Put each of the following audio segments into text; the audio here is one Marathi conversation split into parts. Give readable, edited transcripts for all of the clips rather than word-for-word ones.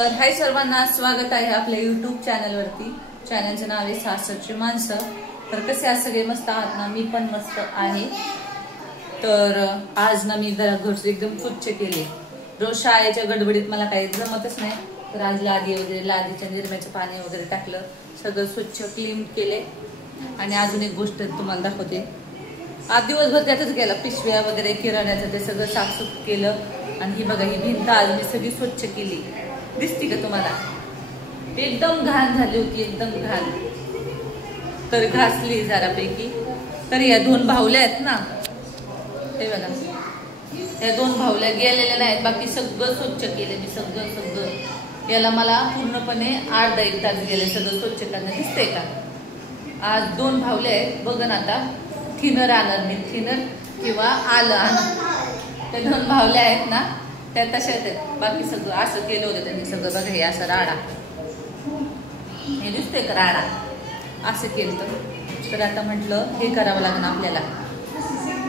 तर हाय सर्वांना, स्वागत आहे आपल्या युट्यूब चॅनलवरती. चॅनलचं नाव आहे सासरची माणसं. तर कसे आज सगळे मस्त आहात ना? मी पण मस्त आहे. तर आज ना मी जरा घर एकदम स्वच्छ केले. रोज शाळेच्या गडबडीत मला काही जमतच नाही. तर आज लादीच्या निरम्याचं पाणी वगैरे टाकलं, सगळं स्वच्छ क्लीन केले. आणि अजून एक गोष्ट तुम्हाला दाखवते. आज दिवसभर त्यातच गेला, पिशव्या वगैरे किराण्याचं ते सगळं साफसूफ केलं. आणि ही बघा, ही भिंत आज मी सगळी स्वच्छ केली. दिसती का तुम्हाला? एकदम घाण झाली होती, एकदम घाण. तर घासली जरापैकी. तर या दोन भावल्या आहेत ना, हे बघा, या दोन भावल्या गेलेल्या नाहीत. बाकी सगळं स्वच्छ केले मी, सगळं. याला मला पूर्णपणे अर्धा एक तास गेले सगळं स्वच्छ करण्यात. दिसतंय का? आज दोन भावल्या आहेत. बघा ना, आता थिनर आणणार मी, थिनर किंवा आलं आणणार. त्या दोन भावल्या आहेत ना, त्या तशाच आहेत. बाकी सगळं असं केलं होतं त्यांनी सगळं. बघा, हे असं राडा, हे दिसतंय का राडा? असं केलं. तर आता म्हटलं हे करावं लागणार आपल्याला,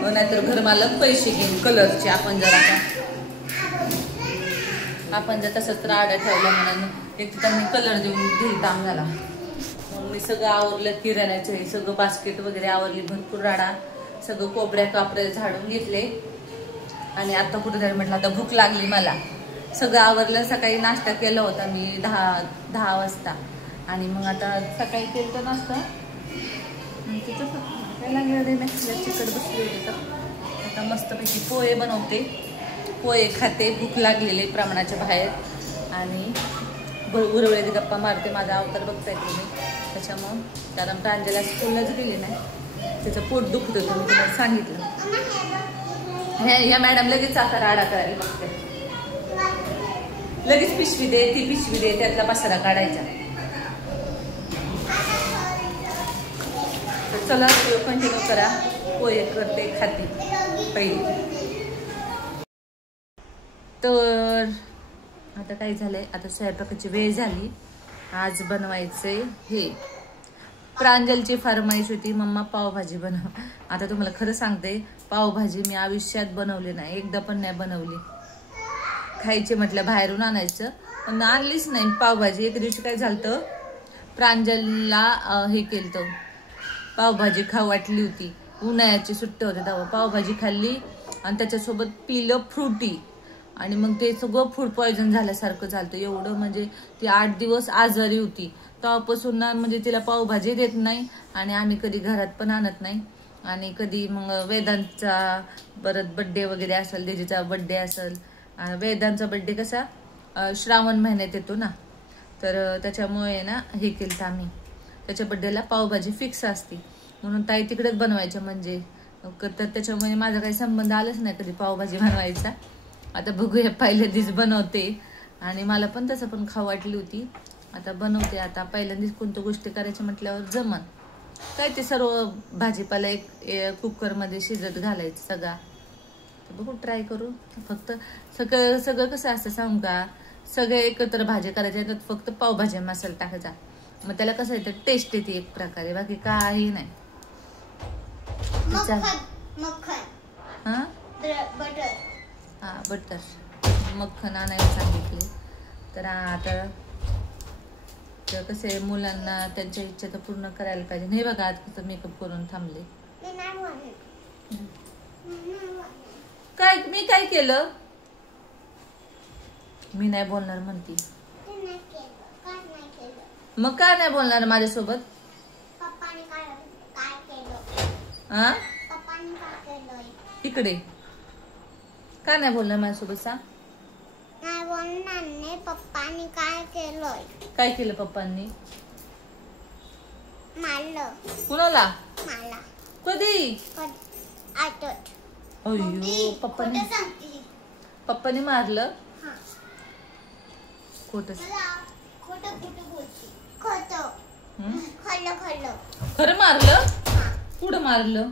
नाहीतर घरमालक पैसे घेऊन कलरचे. आपण जर तसंच राडा ठेवला म्हणून एक त्यांनी कलर देऊन घेईल काम झाला. मग मी सगळं आवरलं, किराण्याचं हे सगळं बास्केट वगैरे आवरली, भरपूर राडा, सगळं कोपऱ्या कापऱ्या झाडून घेतले. आणि आता कुठे जाईल म्हटलं, आता भूक लागली मला. सगळं आवरलं. सकाळी नाश्ता केला होता मी 10 वाजता. आणि मग आता सकाळी केलं तर नाश्ता तिथं काय लागलं नाही, चिकट बसले होते. तर आता मस्तपैकी पोहे बनवते, पोहे खाते. भूक लागलेले प्रमाणाच्या बाहेर. आणि उरवळीत गप्पा मारते. माझा अवतार बघताय तुम्ही. त्याच्यामुळं कारण प्रांजला स्कूललाच गेली नाही, त्याचं पोट दुखत होतं, मी तुम्हाला सांगितलं. या मॅडम लगेच आता राडा करायला बघते. लगेच पिशवी दे, ती पिशवी दे, त्यातला पसारा काढायचा. तर चला कंटिन्यू करा. पोहे करते, खाते पहिली. तर आता काय झालंय, आता स्वयंपाकाची वेळ झाली. आज बनवायचंय हे, प्रांजलची फरमाईश होती, मम्मा पावभाजी बनव. आता तुम्हाला खरं सांगते, पावभाजी मी आयुष्यात बनवली नाही, एकदा पण नाही बनवली. खायचे म्हटलं बाहेरून आणायचं, पण आणलीच नाही पावभाजी. एक दिवशी काय झालं, प्रांजलला हे केलं, पावभाजी खाऊ वाटली होती. उन्हाळ्याची सुट्टी होते तेव्हा पावभाजी खाल्ली आणि त्याच्यासोबत पिलं फ्रुटी. आणि मग ते सगळं फूड पॉयझन झाल्यासारखं झालं. एवढं म्हणजे ती 8 दिवस आजारी होती. तेव्हापासून ना म्हणजे तिला पावभाजी देत नाही. आणि आम्ही कधी घरात पण आणत नाही. आणि कधी मग वेदांचा परत बड्डे वगैरे असेल, देजीचा बड्डे असेल. वेदांचा बड्डे कसा श्रावण महिन्यात येतो ना, तर त्याच्यामुळे ना हे केलं आम्ही. त्याच्या बड्डेला पावभाजी फिक्स असते, म्हणून ताई तिकडेच बनवायच्या. म्हणजे तर त्याच्यामुळे माझा काही संबंध आलाच नाही कधी पावभाजी बनवायचा. आता बघूया, पहिल्यांदाच बनवते. आणि मला पण तसं पण खाऊ वाटली होती, आता बनवते. आता पहिल्यांदाच कोणत्या गोष्टी करायच्या म्हटल्यावर जमन काय, ते सर्व भाजीपाला एक कुकरमध्ये शिजत घालायचं सगळा. तर बघू, ट्राय करू. फक्त सगळं कसं असतं सांगू का, सगळे एकत्र भाजी करायच्या, त्यात फक्त पावभाजी मसाला टाकायचा. मग त्याला कसं येतं, टेस्ट येते एक प्रकारे, बाकी काही नाही. बटर मक्खन आणायला सांगितले. तर आता कसं आहे, मुलांना त्यांच्या इच्छा तर पूर्ण करायला पाहिजे. नाही बघा, आज कसं मेकअप करून थांबले. काय मी काय केलं? मी नाही बोलणार म्हणती. मग काय नाही बोलणार माझ्यासोबत? हा, इकडे काय नाही बोलणार माझ्यासोबत? सांग. नाही बोलणार नाही. पप्पांनी काय केलंय? काय केलं पप्पांनी? मारलं. कुणाला? मला. कधी? आठवत. अय्यो, पप्पांनी मारलं? खोटं बोलते. खोटं. खरं. खरं मारलं? कुठं मारलं?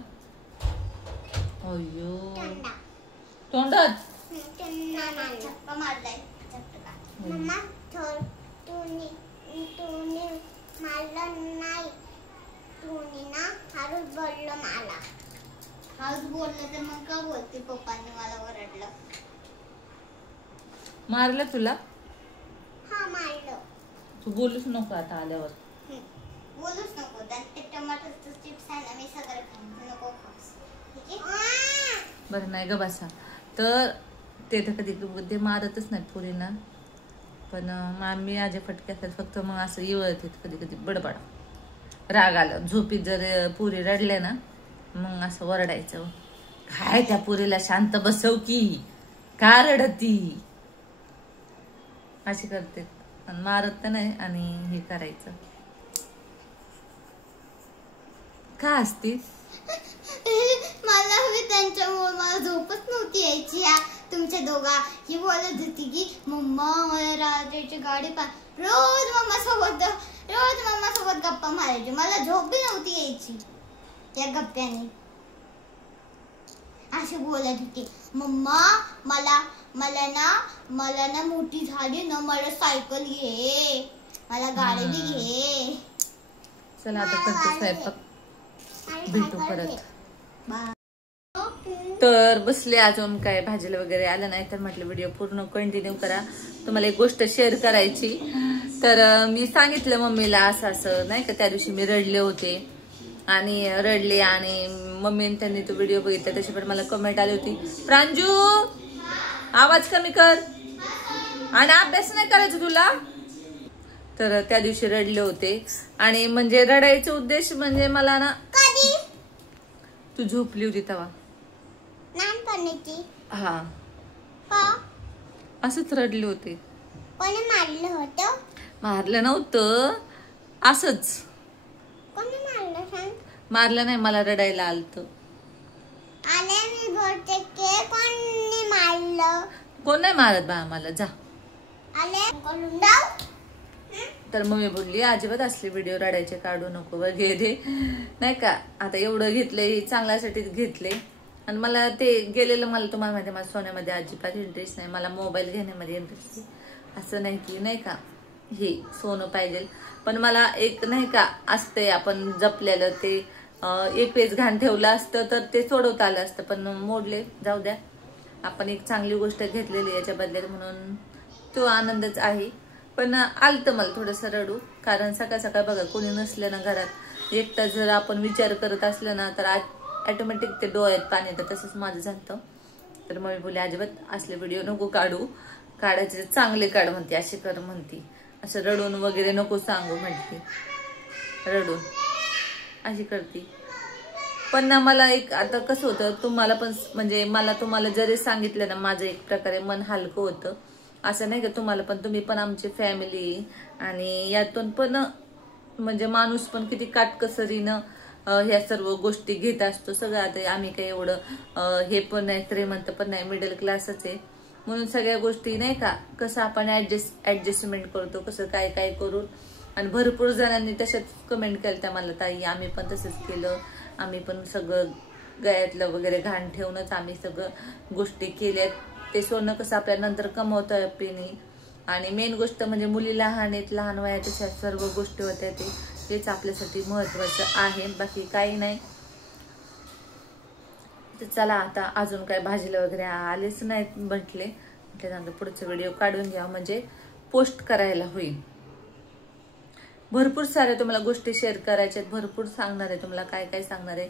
अय्यो, तोंडात. मम्मा तूने मारलं नाही. तूने ना हळूच बोललं मला. हळूच बोललं तर मग का बोलते? पप्पांनी मला ओरडलं. मारलं तुला? हा, तू बोलूच नको आता आल्यावर. बोलूच नको. ते टमाटरचे चिप्स आहे ना मी सगळं खाईन. नको खास. ठीक आहे? बरं नाही ग बसा. तर ते तर कधी ते मारतच नाही पुरीना. पण मामी आजे फटके असतात फक्त. मग असं येवळत कधी कधी बडबड राग आलं. झोपीत जर पुरी रडले ना मग असं वरडायचं, काय त्या पुरीला शांत बसव की, का रडती, अशी करते. पण मारत तर नाही. आणि हे करायचं का असती. मला हवी त्यांच्यामुळे मला झोपच नव्हती यायची. तुमच्या दोघा ही बोलत होती की मम्मा मला रात्रीची गाडी रोज मम्मा सोबत गप्पा मारायची. मला झोप बी नव्हती यायची या गप्प्याने. अशी बोलत होती मम्मा मला ना मोठी झाली ना मला सायकल घे, मला गाडी बी घे. चला आता करते स्वयंपाक, भेटू परत. तर बसले अजून काय भाजीला वगैरे आलं नाही तर म्हटलं व्हिडिओ पूर्ण कंटिन्यू करा. तुम्हाला एक गोष्ट शेअर करायची. तर मी सांगितलं मम्मीला असं नाही का, त्या दिवशी मी रडले होते आणि रडले आणि मम्मीने त्यांनी तो व्हिडिओ बघितला. त्याची पण मला कमेंट आली होती, प्रांजू आवाज कमी कर आणि अभ्यास नाही करायचं तुला. तर त्या दिवशी रडले होते. आणि म्हणजे रडायचा उद्देश म्हणजे मला ना, तू झोपली होती तेव्हा हा असंच रडले होते. कोणी मारलं होतं? मारलं नव्हतं, असंच. कोणी मारलं सांग? मारलं नाही, मला रडायला आलतं. आले मी बोलते की कोणी मारलं? कोण नाही मारत बा मला, जा. आले करून दाव. तर मम्मी बोलली अजिबात असले व्हिडिओ रडायचे काढू नको वगैरे नाही का. आता एवढं घेतलंय चांगल्यासाठीच घेतले. आणि मला ते गेलेलं, मला तुम्हाला माहिती मला सोन्यामध्ये अजिबात इंटरेस्ट नाही. मला मोबाईल घेण्यामध्ये इंटरेस्ट आहे. असं नाही की नाही का हे सोनं पाहिजे. पण मला एक नाही का असते आपण जपलेलं ते एक वेळेस घाण ठेवलं असतं तर ते सोडवता आलं असतं. पण मोडले, जाऊ द्या. आपण एक चांगली गोष्ट घेतलेली याच्या बदल्यात म्हणून तो आनंदच आहे. पण आलतं मला थोडंसं रडू. कारण सकाळ सकाळ बघा कोणी नसलं ना घरात, एकटा जर आपण विचार करत असलं ना तर ऑटोमॅटिक ते डोळ्यात पाणी येतं. तसंच माझं झालं. तर मम्मी बोलली अजिबात असले व्हिडिओ नको काढू, काढायचे चांगले काढ म्हणते, असे कर म्हणते, असं रडून वगैरे नको सांगू म्हणते, रडून अशी करते. पण ना मला एक आता कसं होतं, तुम्हाला पण म्हणजे मला तुम्हाला जरी सांगितलं ना माझं एक प्रकारे मन हलकं होतं. असं नाही का तुम्हाला पण, तुम्ही पण आमची फॅमिली आणि यातून पण म्हणजे माणूस पण किती काटकसरीनं ह्या सर्व गोष्टी घेत असतो. सगळं आता आम्ही काही एवढं हे पण नाही, श्रीमंत पण नाही, मिडल क्लासच आहे. म्हणून सगळ्या गोष्टी नाही का कसं आपण ऍडजस्टमेंट करतो, कसं काय काय करून. आणि भरपूर जणांनी तशाच कमेंट केलं त्या मला, ताई आम्ही पण तसंच केलं, आम्ही पण सगळं गळ्यातलं वगैरे घाण ठेवूनच आम्ही सगळं गोष्टी केल्यात. ते सोनं कसं आपल्या नंतर कमवतोय पिणी. आणि मेन गोष्ट म्हणजे मुली लहान आहेत, लहान वयाच्या सर्व गोष्टी होत्या तेच आपल्यासाठी महत्वाचं आहे, बाकी काही नाही. तर चला आता अजून काय भाजीला वगैरे आलेच नाहीत म्हटले त्यानंतर पुढचा व्हिडिओ काढून घ्या म्हणजे पोस्ट करायला होईल. भरपूर सारे तुम्हाला गोष्टी शेअर करायच्या, भरपूर सांगणार आहे तुम्हाला, काय काय सांगणार आहे,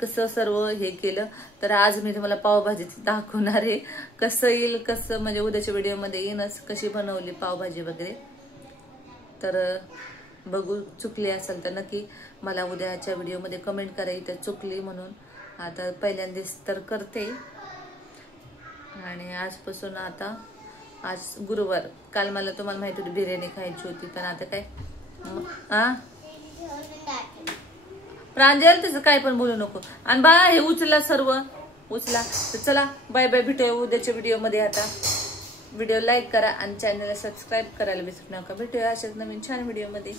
कसं सर्व हे केलं. तर आज मी तुम्हाला पावभाजी दाखवणार आहे. कसं येईल कसं म्हणजे उद्याच्या व्हिडिओमध्ये येईनच कशी बनवली पावभाजी वगैरे. तर बघू, चुकली असेल तर नक्की मला उद्याच्या व्हिडिओमध्ये कमेंट करा इथं चुकली म्हणून. आता पहिल्यांदाच तर करते. आणि आजपासून आता आज गुरुवार, काल मला तुम्हाला माहिती होती बिर्याणी खायची होती, पण आता काय प्रांजल तसं काय पण बोलू नको. आणि बा हे उचला सर्व उचला. तर चला बाय बाय, भेटूया उद्याच्या व्हिडिओमध्ये. आता व्हिडिओ लाईक करा आणि चॅनलला सबस्क्राईब करायला विसरू नका. भेटूया अशाच नवीन छान व्हिडिओमध्ये.